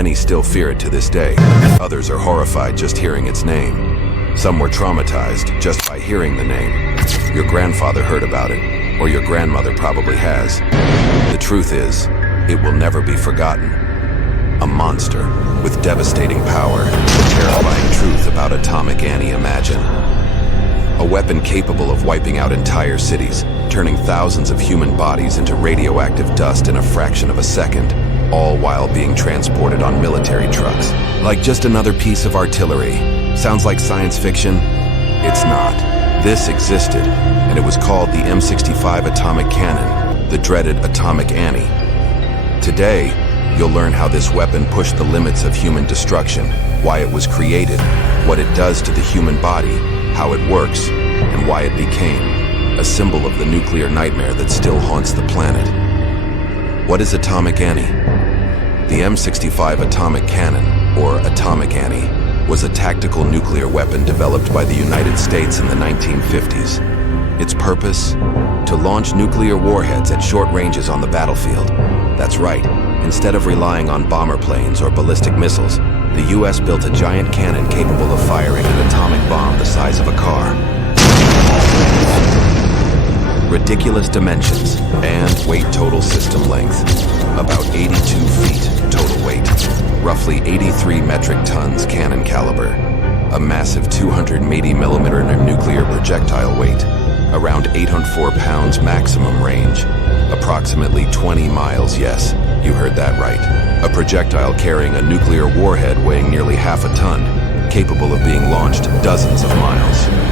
Many still fear it to this day. Others are horrified just hearing its name. Some were traumatized just by hearing the name. Your grandfather heard about it, or your grandmother probably has. The truth is, it will never be forgotten. A monster with devastating power, the terrifying truth about Atomic Annie. Imagine. A weapon capable of wiping out entire cities, turning thousands of human bodies into radioactive dust in a fraction of a second, all while being transported on military trucks. Like just another piece of artillery. Sounds like science fiction? It's not. This existed, and it was called the M65 atomic cannon, the dreaded Atomic Annie. Today, you'll learn how this weapon pushed the limits of human destruction, why it was created, what it does to the human body, how it works, and why it became a symbol of the nuclear nightmare that still haunts the planet. What is Atomic Annie? The M65 atomic cannon, or Atomic Annie, was a tactical nuclear weapon developed by the United States in the 1950s. Its purpose? To launch nuclear warheads at short ranges on the battlefield. That's right. Instead of relying on bomber planes or ballistic missiles, the US built a giant cannon capable of firing an atomic bomb the size of a car. Ridiculous dimensions and weight total system length. About 82 feet total weight. Roughly 83 metric tons cannon caliber. A massive 280 millimeter nuclear projectile weight. Around 804 pounds maximum range. Approximately 20 miles, yes, you heard that right. A projectile carrying a nuclear warhead weighing nearly half a ton, capable of being launched dozens of miles.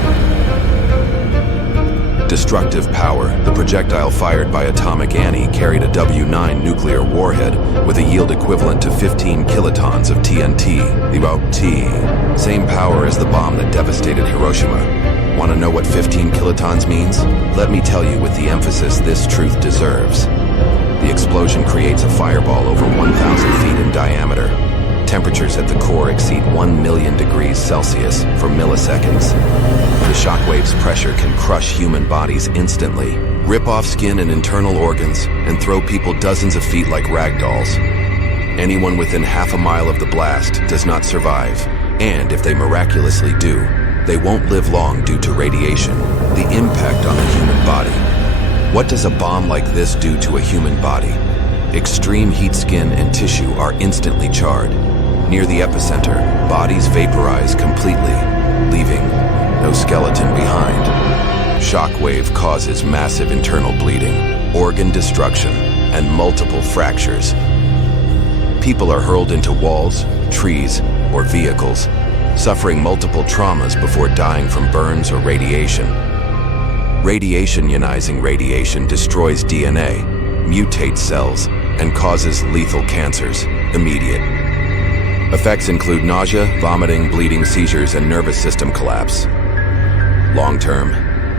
Destructive power, the projectile fired by Atomic Annie carried a W9 nuclear warhead with a yield equivalent to 15 kilotons of TNT, the T. Same power as the bomb that devastated Hiroshima. Want to know what 15 kilotons means? Let me tell you with the emphasis this truth deserves. The explosion creates a fireball over 1,000 feet in diameter. Temperatures at the core exceed 1 million degrees Celsius for milliseconds. The shockwave's pressure can crush human bodies instantly, rip off skin and internal organs, and throw people dozens of feet like rag dolls. Anyone within half a mile of the blast does not survive, and if they miraculously do, they won't live long due to radiation, the impact on the human body. What does a bomb like this do to a human body? Extreme heat, skin, and tissue are instantly charred. Near the epicenter, bodies vaporize completely, leaving no skeleton behind. Shockwave causes massive internal bleeding, organ destruction, and multiple fractures. People are hurled into walls, trees, or vehicles, suffering multiple traumas before dying from burns or radiation. Radiation-ionizing radiation destroys DNA, mutates cells, and causes lethal cancers, immediate. Effects include nausea, vomiting, bleeding, seizures, and nervous system collapse. Long-term,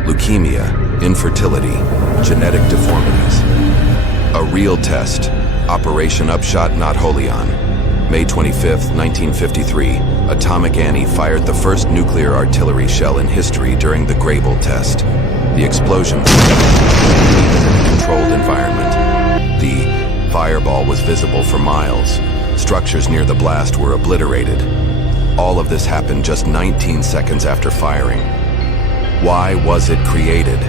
leukemia, infertility, genetic deformities. A real test, Operation Upshot Not Wholly On. May 25, 1953, Atomic Annie fired the first nuclear artillery shell in history during the Grable test. The explosion was in a controlled environment. The fireball was visible for miles. Structures near the blast were obliterated. All of this happened just 19 seconds after firing. Why was it created?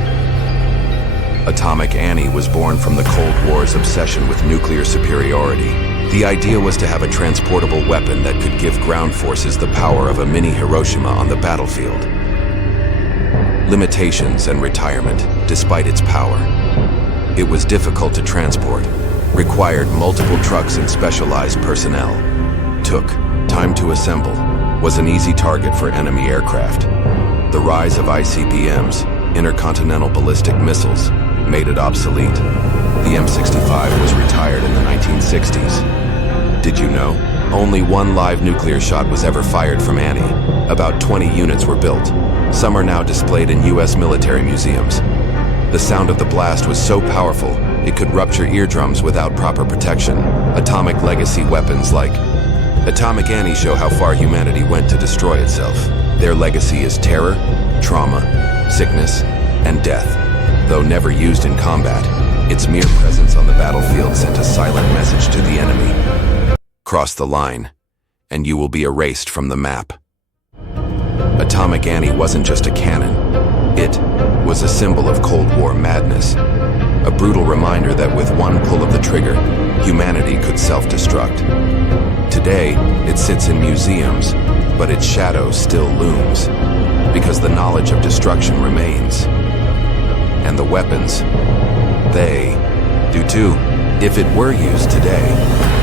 Atomic Annie was born from the Cold War's obsession with nuclear superiority. The idea was to have a transportable weapon that could give ground forces the power of a mini Hiroshima on the battlefield. Limitations and retirement, despite its power. It was difficult to transport, required multiple trucks and specialized personnel. Took time to assemble, was an easy target for enemy aircraft. The rise of ICBMs, intercontinental ballistic missiles, made it obsolete. The M65 was retired in the 1960s. Did you know? Only one live nuclear shot was ever fired from Annie. About 20 units were built. Some are now displayed in US military museums. The sound of the blast was so powerful, it could rupture eardrums without proper protection. Atomic legacy weapons like Atomic Annie show how far humanity went to destroy itself. Their legacy is terror, trauma, sickness, and death. Though never used in combat, its mere presence on the battlefield sent a silent message to the enemy. Cross the line, and you will be erased from the map. Atomic Annie wasn't just a cannon. It was a symbol of Cold War madness. A brutal reminder that with one pull of the trigger, humanity could self-destruct. Today, it sits in museums, but its shadow still looms, because the knowledge of destruction remains. And the weapons, they do too, if it were used today.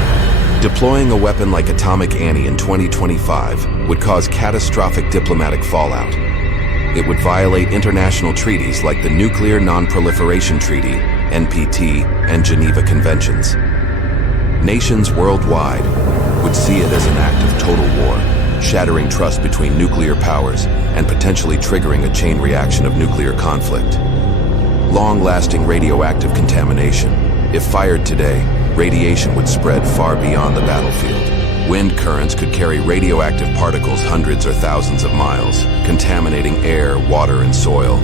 Deploying a weapon like Atomic Annie in 2025 would cause catastrophic diplomatic fallout. It would violate international treaties like the Nuclear Non-Proliferation Treaty, NPT, and Geneva Conventions. Nations worldwide would see it as an act of total war, shattering trust between nuclear powers and potentially triggering a chain reaction of nuclear conflict. Long-lasting radioactive contamination. If fired today, radiation would spread far beyond the battlefield. Wind currents could carry radioactive particles hundreds or thousands of miles, contaminating air, water, and soil.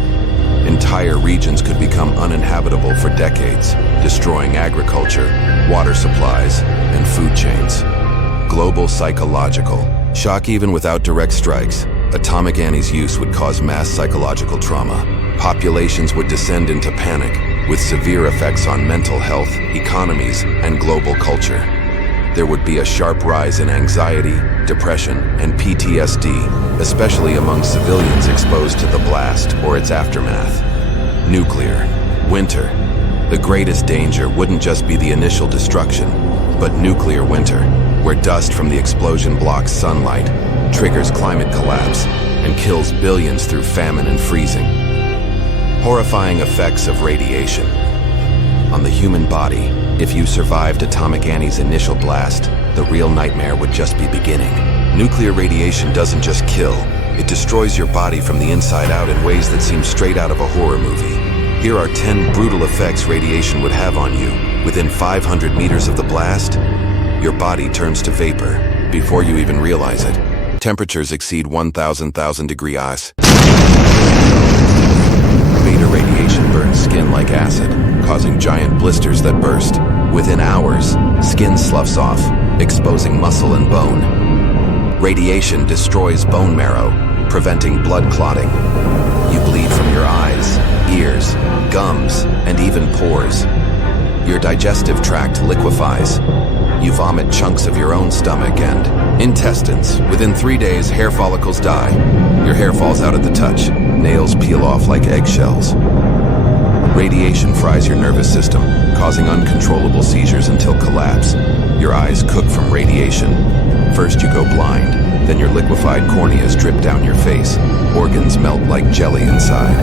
Entire regions could become uninhabitable for decades, destroying agriculture, water supplies, and food chains. Global psychological shock. Even without direct strikes, Atomic Annie's use would cause mass psychological trauma. Populations would descend into panic, with severe effects on mental health, economies, and global culture. There would be a sharp rise in anxiety, depression, and PTSD, especially among civilians exposed to the blast or its aftermath. Nuclear winter. The greatest danger wouldn't just be the initial destruction, but nuclear winter, where dust from the explosion blocks sunlight, triggers climate collapse, and kills billions through famine and freezing. Horrifying effects of radiation. On the human body, if you survived Atomic Annie's initial blast, the real nightmare would just be beginning. Nuclear radiation doesn't just kill, it destroys your body from the inside out in ways that seem straight out of a horror movie. Here are 10 brutal effects radiation would have on you. Within 500 meters of the blast, your body turns to vapor before you even realize it. Temperatures exceed 1,000 degrees Celsius. Beta radiation burns skin like acid, causing giant blisters that burst. Within hours, skin sloughs off, exposing muscle and bone. Radiation destroys bone marrow, preventing blood clotting. You bleed from your eyes, ears, gums, and even pores. Your digestive tract liquefies. You vomit chunks of your own stomach and intestines. Within 3 days, hair follicles die. Your hair falls out at the touch. Nails peel off like eggshells. Radiation fries your nervous system, causing uncontrollable seizures until collapse. Your eyes cook from radiation. First you go blind, then your liquefied corneas drip down your face. Organs melt like jelly inside.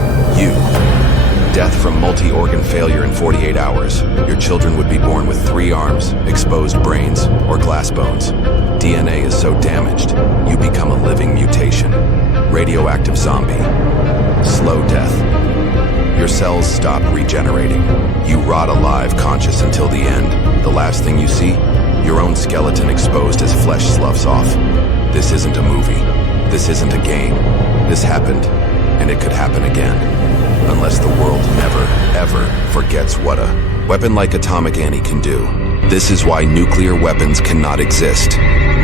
Death from multi-organ failure in 48 hours. Your children would be born with 3 arms, exposed brains, or glass bones. DNA is so damaged, you become a living mutation. Radioactive zombie. Slow death. Your cells stop regenerating. You rot alive, conscious until the end. The last thing you see, your own skeleton exposed as flesh sloughs off. This isn't a movie. This isn't a game. This happened, and it could happen again. Unless the world never, ever forgets what a weapon like Atomic Annie can do. This is why nuclear weapons cannot exist.